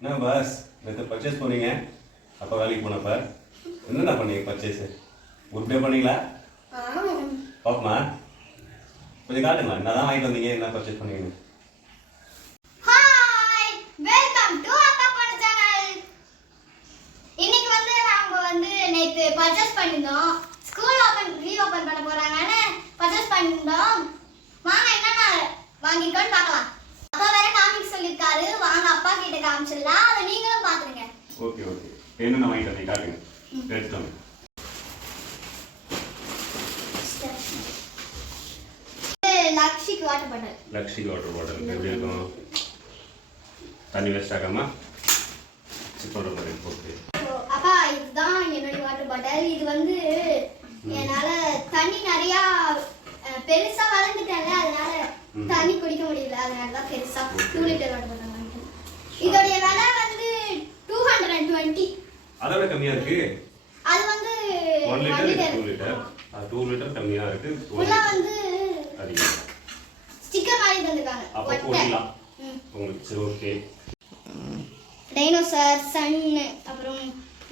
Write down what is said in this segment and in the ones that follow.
என்ன பாஸ் நேற்று பர்ச்சேஸ் போனீங்க அப்போ வேலைக்கு போனப்ப என்னென்ன பண்ணீங்க பர்ச்சேஸ் உருப்படியாக பண்ணீங்களா பாப்பமா கொஞ்சம் காட்டுங்களா என்ன தான் வாங்கிட்டு வந்தீங்க என்ன பர்ச்சேஸ் பண்ணீங்க ஹாய் வெல்கம் டு அப்பா பண்ண சேனல். இன்னைக்கு நாம நேத்து பர்ச்சேஸ் பண்ணிருந்தோம். ஸ்கூல் ரீஓபன் பண்ண போறாங்கன்னு பர்ச்சேஸ் பண்ணிருந்தோம். வாங்க என்னென்ன வாங்கிட்டோம்னு பார்க்கலாம். அப்பா வேற காமிக்க சொல்லிருக்காரு. வாங்க அப்பா கிட்ட காமிச்சிடலாம். அதை நீங்களும் பாத்துருங்க. ஓகே ஓகே என்னென்ன வாங்கிட்டு வந்தீங்க காட்டுங்க எடுத்துக்கோங்க. லக்ஷிக்கு வாட்டர் பாட்டில். லக்ஷிக்கு வாட்டர் பாட்டில் எப்படி இருக்கும்? தண்ணி வேஸ்ட் ஆகாம சிப்போட மாதிரி போட்டு. அப்பா இதுதான் என்னோட வாட்டர் பாட்டில். இது என்னால தண்ணி நிறைய பெருசா வளர்ந்துட்டேன்ல, அதனால தண்ணி குடிக்க முடியல. அதனால தான் பெருசா 2 லிட்டர் வாட்டர் பாட்டில் வாங்கிட்டேன். இதோட விலை 220. அதோட கம்மியா இருக்கு. அது 1 லிட்டர் 2 லிட்டர். 2 லிட்டர் கம்மியா இருக்கு. உள்ள அதிகம் ஸ்டிக்கர் மாதிரி தந்துருக்காங்க. அப்போ போடலாம் உங்களுக்கு. சரி ஓகே. டைனோசர் சன் அப்புறம்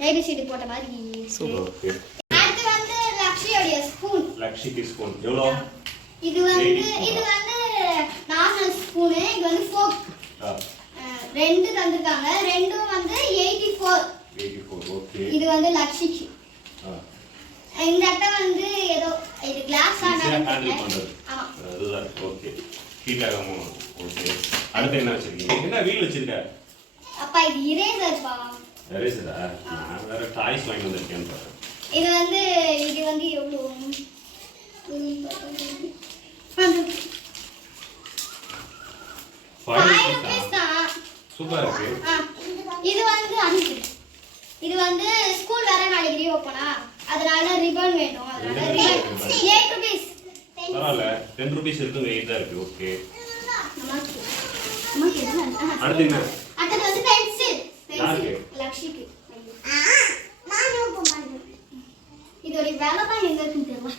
ரேபி சீட் போட்ட மாதிரி. Super okay. அடுத்து லக்ஷியோட ஸ்பூன். லக்ஷிக்கு ஸ்பூன் எவ்வளோ? இது நார்மல் ஸ்பூன். இது ஃபோக். ரெண்டு தந்துருக்காங்க. ரெண்டும் 84. ஓகே. இது லக்ஷிக்கு. இந்த அட்டை ஏதோ இது கிளாஸ் ஹேண்டில் பண்றது. அதுதான் ஓகே. ஹீட் ஆகாம ஓகே. அடுத்து என்ன வச்சிருக்கீங்க? என்ன வீல் வச்சிருக்க? அப்பா இது இரேசர் பா. இரேசரா? நான் வேற டாய்ஸ் வாங்கி வந்திருக்கேன் பாரு. இது எவ்வளவு? 5 rupees தான். சூப்பரா இருக்கு. இது அனுப்பு. இது ஸ்கூல் வேற நாளைக்கு ரீஓபனா, அதனால ரிபன் வேணும். அதனால ரிபன் 8 rupees. பரவாயில்ல 10 rupees இருக்கு. 8 தான் இருக்கு. ஓகே. நமக்கு அடுத்து என்ன? அடுத்து பென்சில். யாருக்கு? லக்ஷிக்கு. நான் ஓபன் பண்றேன். இதோட விலை தான் எங்க இருக்குன்னு தெரியல.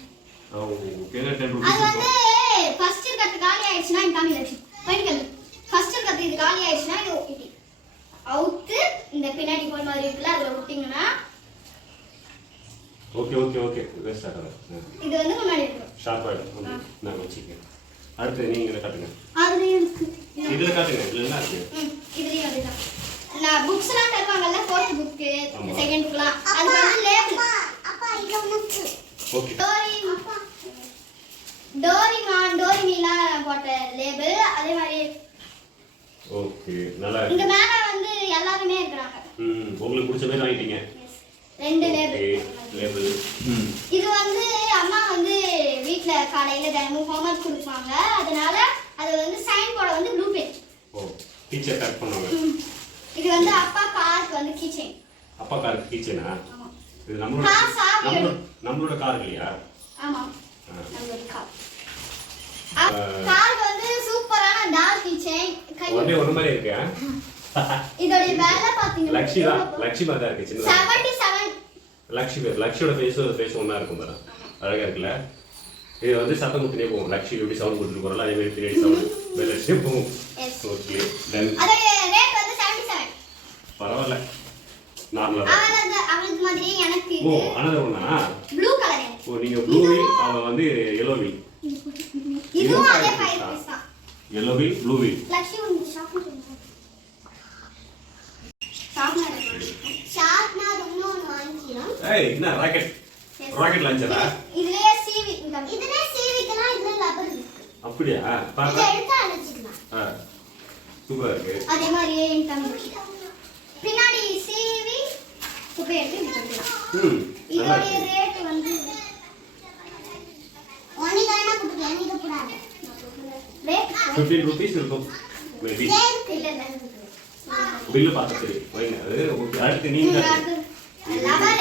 Okay 10 rupees. அது ஃபர்ஸ்ட் கட் காலி ஆயிடுச்சுனா இந்த காமி லக்ஷி. பண்ணிக்கல. ஃபர்ஸ்ட் கட் இது காலி ஆயிடுச்சுனா இது ஓகே. அவுத்து இந்த பின்னாடி போல் மாதிரி இருக்குல, அதுல விட்டீங்கன்னா ஓகே ஓகே ஓகே. வேஸ்ட் ஆகாது. இது முன்னாடி இருக்கு. ஷார்ப்பா இருக்கு. நான் வச்சிருக்கேன். அடுத்து நீங்க இத காட்டுங்க. அதுல இருக்கு. இதுல காட்டுங்க. இதுல என்ன இருக்கு? இதுலயும் அதுதான். நான் புக்ஸ்லாம் தருவாங்கல்ல, ஃபோர்த் புக், செகண்ட் புக்லாம். அது லேபிள். அப்பா இது உனக்கு. ஓகே. டோரிமான் டோரிமிலா போட்ட லேபிள். அதே மாதிரி ஓகே. நல்லா இருக்கு. இங்க மேல எல்லாருமே இருக்காங்க. உங்களுக்கு பிடிச்ச மாதிரி வாங்கிட்டீங்க. 2 லேபிள். இது அம்மா வீட்ல காலையில தினமும் ஹோம்வொர்க் கொடுப்பாங்க. அதனால அது சைன் போட ப்ளூ பென். ஓ, டீச்சர் கட் பண்ணுவாங்க. இது அப்பா காருக்கு கீ செயின். அப்பா காருக்கு கீ செயினா? ஆமா. இது நம்மளோட கார் இல்லையா? ஆமா. நம்மளோட கார். கார் சூப்பரான டார்க் கீ செயின். ஒரே மாதிரி இருக்கு. இதோட விலை பாத்தீங்கன்னா லக்ஷி மாதிரி தான் இருக்கு. சின்ன 77. லக்ஷியோட ஃபேஸ் ஒண்ணா இருக்கும் பாரு. அழகா இருக்குல்ல? இது சத்தம் குத்தினே போகும். லக்ஷி எப்படி சவுண்ட் கொடுத்துட்டு போறல, அதே மாதிரி பின்னாடி சவுண்ட் வெள்ளச்சே போகும். ஓகே. தென் அதோட ரேட் 77. பரவாயில்ல. நார்மலா. அவளுக்கு மாதிரி எனக்கு இது. ஓ, another ஒண்ணா? Blue colour. ஓ, நீங்க ப்ளூ வீல், அவ yellow வீல். இதுவும் அதே 5 rupees தான். yellow wheel, blue wheel. Lakshi sharpener இன்னொன்னு வாங்கிக்கலாம். ஏய், என்ன ராக்கெட் லான்ச்சரா? இதுலயே சிவி இதுல ரப்பர் இருக்கு. அப்படியே பாருங்க. இத எடுத்து அணைச்சிக்கலாம். சூப்பரா இருக்கு. அதே மாதிரியே இன்கம் பின்னாடி சிவி குப்பை எடுத்து விட்டுடலாம். இதோட ரேட் ஒண்ணு தான குடுக்கலாம். நீங்க போடாத. ரேட் 15 rupees இருக்கும். மேபி. இல்ல பில்லு பார்த்துட்டு வைங்க. அது ஓகே. அடுத்து நீங்க லவர்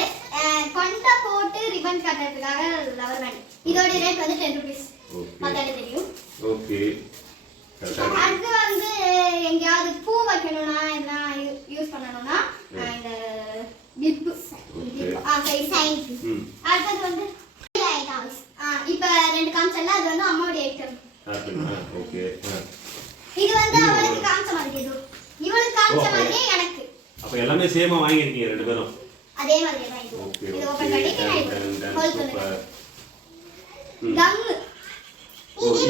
கொண்ட போட்டு ரிபன் கட்டறதுக்காக லவர் வேணும். இதோட ரேட் 10 rupees. பார்த்தாலே தெரியும். ஓகே. அடுத்து எங்கயாவது பூ வைக்கணும்னா இதெல்லாம் யூஸ் பண்ணனும்னா இந்த கிளிப் சைன். அடுத்து ஐட்டம்ஸ். இப்போ 2 காமிச்சல, அது அம்மாவோட ஐட்டம். ஓகே. இது அவளுக்கு காமிச்ச மாதிரி இது. இவளுக்கு காமிச்ச மாதிரியே எனக்கு. அப்ப எல்லாமே சேமா வாங்கிருக்கீங்க ரெண்டு பேரும். அதே மாதிரி தான் இது. ஓகே இது ஓபன் பண்ணி நான் ஹோல் சூப்பர். கம்.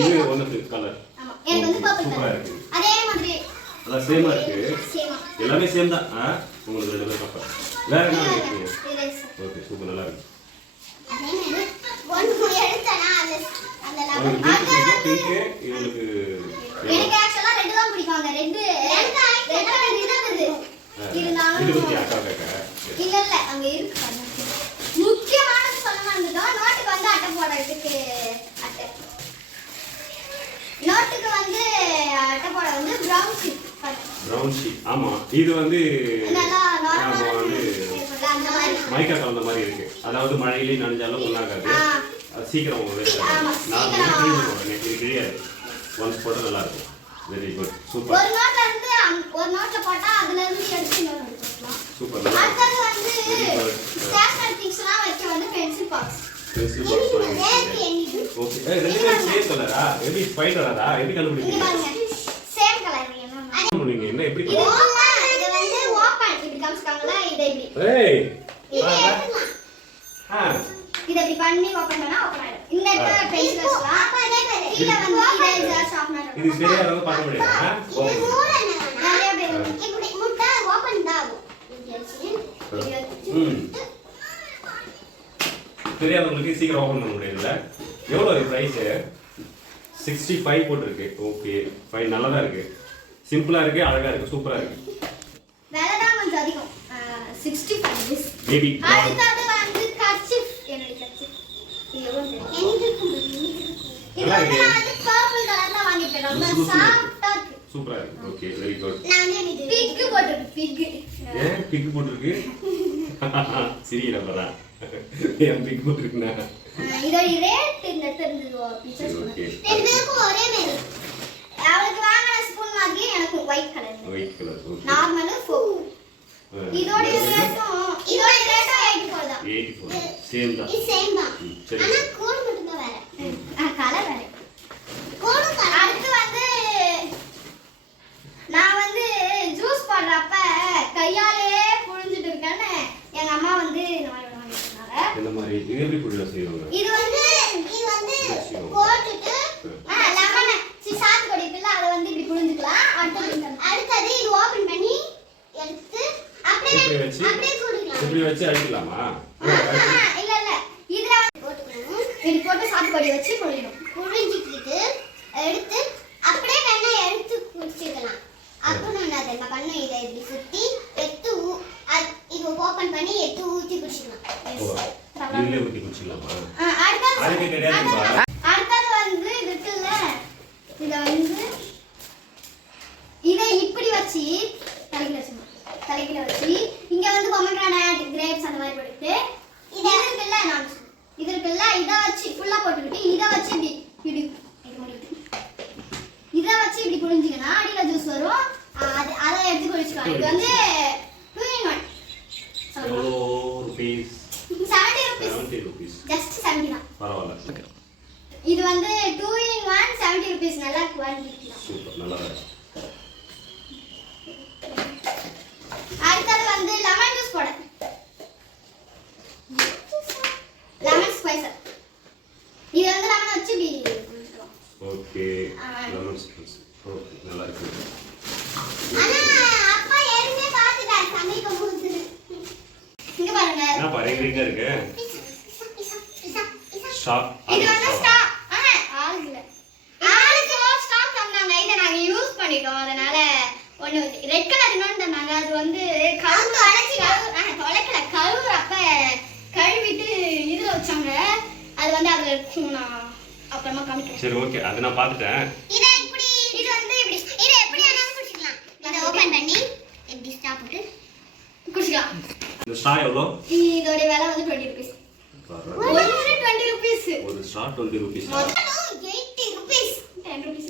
இது ஒண்ணுக்கு கலர். ஆமா. எனக்கு வந்து பர்பிள் சூப்பரா கலர். இருக்கு. அதே மாதிரி அதான் சேமா இருக்கு. சேமா. எல்லாமே சேம் தான். உங்களுக்கு ரெண்டு பேரும் கப்ப. வேற என்ன வாங்கிருக்கீங்க? இது ஓகே சூப்பர் நல்லா இருக்கு. அதே மாதிரி ஒன்னு எடுத்தனா அந்த உங்களுக்கு பிங்க் இவங்களுக்கு எனக்கு एक्चुअली ரெட் தான் பிடிக்கும்ங்க. ரெட் இருந்தது. இருந்தாலும் இது பத்தி அக்கா கேக்க. இல்ல அங்க இருக்கு பாருங்க. முக்கியமானது சொல்லணும்னா நோட்டுக்கு வந்து அட்டை போடுறதுக்கு அட்டை. நோட்டுக்கு வந்து அட்டை போட வந்து பிரவுன் ஷீட். Brown sheet. ஆமா இது வந்து நல்லா நாம நார்மலா வந்து அந்த மாதிரி மைக்கா கலந்த மாதிரி இருக்கு. அதாவது மழையிலே நனைஞ்சாலும் ஒண்ணாகாது. அது சீக்கிரம் உங்களுக்கு ஆமா, நான் சீக்கிரம். உடனே இது கிளியர். ஒன்ஸ் போட்டா நல்லா இருக்கும். வெரி குட் சூப்பர் ஒரு நோட்ல இருந்து ஒரு நோட்ல போட்டா அதுல இருந்து எடுத்து இன்னொரு எடுத்துக்கலாம். சூப்பர். அடுத்து வந்து ஸ்டேஷனரி திங்ஸ்லாம் வைக்க வந்து பென்சில் பாக்ஸ். பென்சில் பாக்ஸ் வாங்கிருக்கீங்க. ஓகே ரெண்டு பேரும் சேம் கலரா? எப்படி ஸ்பைடரா? எப்படி இங்க கண்டுபிடிச்சீங்க? பாருங்க. சேம் கலர் என்ன? நீங்க என்ன எப்படி இது வந்து ஓபன் இப்படி காமிச்சாங்கல இது இப்படி. ஏய் இது எடுத்துக்கலாம். இத இப்படி பண்ணி ஓபன் பண்ணா ஓபன் ஆயிடும். இந்த இடத்துல பென்சில் வச்சலாம். கீழ வந்து இரேசர் ஷார்ப்னர். இது சரியா வந்து பார்க்க முடியாதா? இது நூறு நிறைய பேர் இப்படி முட்டா ஓபன் தான் ஆகும். தெரியாதவங்களுக்கு சீக்கிரம் ஓபன் பண்ண முடியல. எவ்வளவு பிரைஸ்? 65 போட்டுருக்கு. ஓகே ஃபைன் நல்லா தான் இருக்கு. சிம்பிளா இருக்கு, அழகா இருக்கு, சூப்பரா இருக்கு. விலை தான் கொஞ்சம் அதிகம். 65 rupees. பேபி அடுத்தது வந்து கர்ச்சீஃப். என்னோட கர்ச்சீஃப். இது எவ்வளவு தெரியும்? இது வந்து நான் வந்து பர்பிள் கலர்ல வாங்கிட்டேன். ரொம்ப சாஃப்ட்டா இருக்கு. சூப்பரா இருக்கு. Okay very good. நான் வந்து பிக் போட்டுருக்கு. பிக். ஏன் பிக் போட்டுருக்கு? சிரிடா பரா. ஏன் பிக் போட்டுருக்குனா? இதோட ரேட் இந்த தெரிஞ்சது பிக்சர்ஸ் ஓகே. ரெண்டு பேருக்கும் ஒரே மாதிரி. அவளுக்கு வாங்கின ஸ்பூன் மாதிரி எனக்கு white colour. White colour. Okay. Normal 4. இதோட ரேட்டும் 84 தான். 84 சேம் தான். இது சேம் தான். சரி. ஆனா கோடு மட்டும் தான் வேற. கலர் வேற. கோடு கலர். அடுத்து வந்து நான் வந்து ஜூஸ் போடுறப்ப கையாலே புழிஞ்சிட்டு இருக்கேன்னு எங்க அம்மா வந்து இந்த மாதிரி வாங்கிட்டாங்க. இந்த மாதிரி இது எப்படி புடில செய்வாங்க? இது வந்து போட்டுட்டு லெமன் சாத்துக்குடி இருக்குல்ல அதை வந்து இப்படி புழிஞ்சுக்கலாம். அடுத்தது இது ஓபன் பண்ணி எடுத்து அப்படியே குடிக்கலாம். இப்படி வச்சு அடிக்கலாமா? இல்ல இதுல போட்டுக்கணும். இது போட்டு சாத்துக்குடி வச்சு புழியணும். புழிஞ்சிக்கிட்டு எடுத்து அப்படியே வேணா எடுத்து குடிச்சிக்கலாம். அப்புறம் நான் என்ன பண்ண இதை இப்படி சுத்தி எடுத்து இது ஓபன் பண்ணி எடுத்து ஊத்தி குடிச்சிக்கலாம். இதுல ஊத்தி குடிச்சிடலாமா? அடுத்தது அதுக்கு கிடையாதுப்பா. அடுத்தது வந்து இருக்குல்ல இத வந்து இதை இப்படி வச்சு தலையில வச்சு இங்க வந்து பொமக்ரானட் கிரேப்ஸ் அந்த மாதிரி போட்டுட்டு இது இருக்குல்ல இத வச்சு ஃபுல்லா போட்டுக்கிட்டு இத வச்சு இப்படி இத வச்சு இப்படி புழிஞ்சிக்கனா அடியில ஜூஸ் வரும். அதை எடுத்து குடிச்சுக்கலாம். இது வந்து 2 in 1. எவ்வளோ rupees? 70 rupees. 70 rupees. Just 70 தான். பரவாயில்ல. இது வந்து 2 in 1 70 rupees. நல்ல குவாலிட்டி தான். சூப்பர் நல்லா இருக்கு. அடுத்து வந்து லெமன் ஜூஸ் போட. லெமன் ஸ்பைசர். இது வந்து லெமன் வச்சு இப்படி குடிக்கலாம். ஓகே. Lemon spice. ஓகே நல்லா இருக்கு. ஆனா அப்பா ஏற்கனவே பார்த்துட்டார் சமைக்கும் போது. இங்க பாருங்க. என்ன பாருங்க இருக்கு? ஸ்டாக். இது வந்து ஸ்டாக். ஆளுல. ஆளுக்கு ஸ்டாக் தந்தாங்க. இத நாங்க யூஸ் பண்ணிட்டோம். அதனால ஒண்ணு ரெட் கலர் இன்னொன்னு தந்தாங்க. அது வந்து கழுவு அரைச்சி தொலைக்கல கழுவுறப்ப கழுவிட்டு இதுல வச்சாங்க. அது வந்து அதுல இருக்கும். நான் அப்புறமா காமிக்கிறேன். சரி ஓகே அது நான் பார்த்துட்டேன். இது இப்படி இது வந்து இப்படி இது எப்படி வேணாலும் குடிக்கலாம். இத ஓபன் பண்ணி இப்படி ஸ்டாப் போட்டு குடிக்கலாம். இந்த ஸ்ட்ரா எவ்வளோ? இதோட விலை வந்து 20 rupees. ஒரு 20 rupees. ஒரு ஸ்ட்ரா 20 rupees. மொத்தம் 80 rupees. 10 rupees.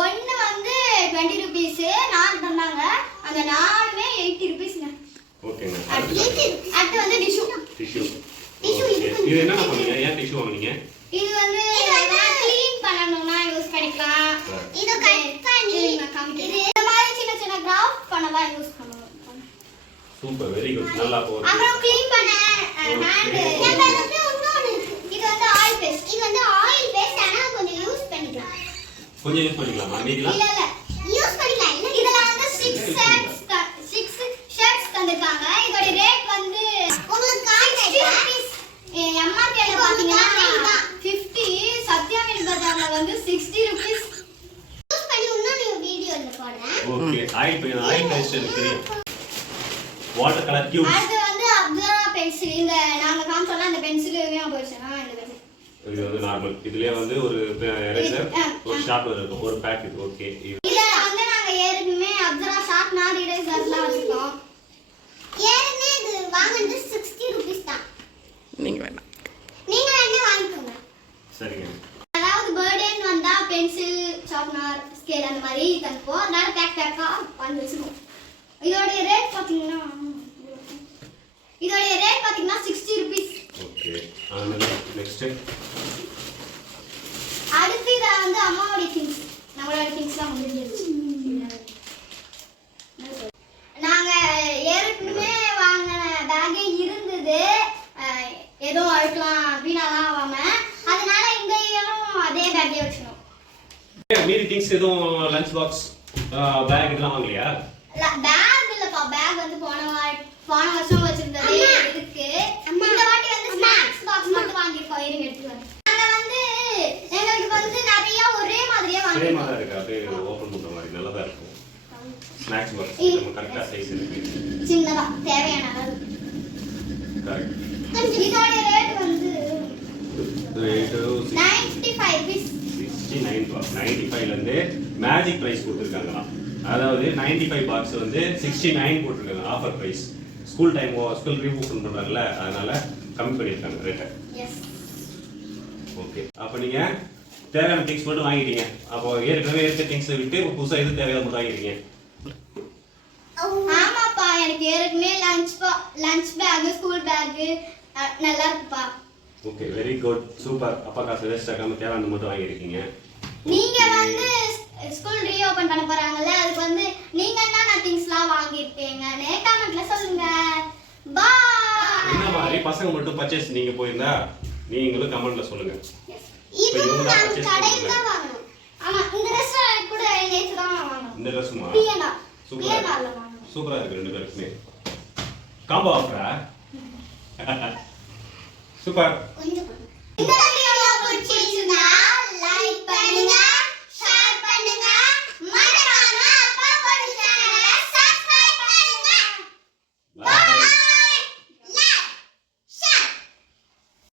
ஒன்னு வந்து 20 rupees. 4 தந்தாங்க. அந்த 4மே 80 rupeesங்க. ஓகேங்க. அடுத்து வந்து டிஷ்யூ. டிஷ்யூ. டிஷ்யூ இது என்ன பண்ணீங்க? ஏன் டிஷ்யூ வாங்குனீங்க? இது வந்து க்ளீன் பண்ணனும்னா யூஸ் பண்ணிக்கலாம். இது கட் பண்ணி இது இந்த மாதிரி சின்ன சின்ன கிராஃப்ட் பண்ணலாம் யூஸ் பண்ணுவோம். சூப்பர் வெரி குட் நல்லா போகுது. அப்புறம் க்ளீன் பண்ண ஹேண்ட் இது வந்து ஆயில் பேஸ்ட். இது வந்து ஆயில் பேஸ்ட் ஆனா கொஞ்சம் யூஸ் பண்ணிக்கலாம். கொஞ்சம் யூஸ் பண்ணிக்கலாமா மீதிலாம்? இல்ல யூஸ் பண்ணிக்கலாம். இதுல வந்து 6 ஷர்ட்ஸ் தந்திருக்காங்க. இதோட ரேட் வந்து உங்களுக்கு காட்டுறேன். எம்ஆர்பில பாத்தீங்கன்னா 50, சத்யா மில் பஜார்ல வந்து 60 ரூபீஸ். யூஸ் பண்ணி இன்னும் நீங்க வீடியோல போடுறேன். ஓகே ஆயில் பேஸ்ட் எனக்கு தெரியும். Water colour tubes. அது வந்து அப்சரா பென்சில். இந்த நாங்க காமிச்சோம்ல அந்த பென்சில் வேணும் போச்சுனா இந்த பென்சில். இது வந்து நார்மல். இதுலயே வந்து ஒரு எரேசர் ஒரு ஷார்ப்னர் இருக்கும். ஒரு பேக் இது ஓகே. இதுல வந்து நாங்க ஏற்கனவே அப்சரா ஷார்ப்னர் எரேசர்லாம் வச்சிருக்கோம். ஏற்கனவே இது வாங்குனது 60 ரூபீஸ் தான். நீங்க வேணாம். நீங்க என்ன வாங்கிக்கோங்க. சரிங்க. அதாவது பர்த்டேன்னு வந்தா பென்சில், ஷார்ப்னர், ஸ்கேல் அந்த மாதிரி தந்துப்போம். அதனால பேக்கா வாங்கி வச்சிருக்கோம். இதோட ரேட் பாத்தீங்கன்னா 60 ரூபீஸ். ஓகே நெக்ஸ்ட் அடுத்து இத வந்து அம்மாவோட திங்ஸ், நம்மளோட திங்ஸ்லாம் முடிஞ்சிருச்சு. நாங்க ஏற்கனவே வாங்கின பேக்கே இருந்தது. ஏதோ அழுக்கலாம் வீணாலாம் ஆகாம, அதனால இந்த இயரும் அதே பேக்கே வச்சுக்கணும். மீதி திங்ஸ் எதுவும் லஞ்ச் பாக்ஸ் பேக் இதெல்லாம் வாங்கலையா? பேக் இல்லப்பா, பேக் வந்து போன வருஷம் வச்சிருந்தது இருக்கு. இந்த வாட்டி வந்து ஸ்நாக்ஸ் பாக்ஸ் மட்டும் வாங்கிருக்கோம். இருங்க எடுத்து வரேன். நாங்க வந்து எங்களுக்கு வந்து நிறைய ஒரே மாதிரியே சேமா வாங்கிருக்கோம். தான் இருக்கு. அப்படியே ஓபன் பண்ற மாதிரி நல்லா தான் இருக்கும். ஸ்நாக்ஸ் பாக்ஸ் நம்ம கரெக்ட்டா சைஸ் இருக்கு. சின்னதா தேவையான அளவு. கரெக்ட். இதோட ரேட் வந்து ரேட் 95 rupees. 95 ல இருந்து மேஜிக் பிரைஸ் கொடுத்திருக்காங்கலாம். அதாவது 95 பாக்ஸ் வந்து 69 போட்டுருக்காங்க ஆஃபர் பிரைஸ். ஸ்கூல் ரீஓபன் பண்றாங்கல அதனால கம்மி பண்ணிருக்காங்க ரேட்டை. எஸ். ஓகே. அப்ப நீங்க தேவையான திங்ஸ் மட்டும் வாங்கிட்டீங்க. அப்போ ஏற்கனவே இருக்க திங்ஸ் விட்டு புதுசா எது தேவையான மட்டும் வாங்கிட்டீங்க. ஆமாப்பா, எனக்கு ஏற்கனவே லஞ்ச் பேக், ஸ்கூல் பேக் நல்லா இருக்குப்பா. Okay very good super. அப்பா காசு வேஸ்ட் ஆகாம தேவையான மட்டும் வாங்கிருக்கீங்க. நீங்க வந்து ஸ்கூல் ரீஓபன் பண்ண போறாங்கல்ல, அதுக்கு வந்து நீங்க என்னென்ன திங்ஸ்லாம் வாங்கிருப்பீங்கன்னு கமெண்ட்ல சொல்லுங்க. பாய். இந்த மாதிரி பசங்க மட்டும் பர்ச்சேஸ் நீங்க போயிருந்தா நீங்களும் கமெண்ட்ல சொல்லுங்க. இதுவும் நாங்க கடையில தான் வாங்கணும். ஆமா, இந்த ரெஸ்டாரன்ட் கூட நேத்து தான் வாங்கணும். இந்த ட்ரெஸ்ஸுமா பிஎன்ஆர் சூப்பரா வாங்கணும். சூப்பரா இருக்கு ரெண்டு பேருக்குமே. காம்போ ஆஃபரா? சூப்பர். இந்த வீடியோ பிடிச்சிருந்தா லைக் பண்ணுங்க.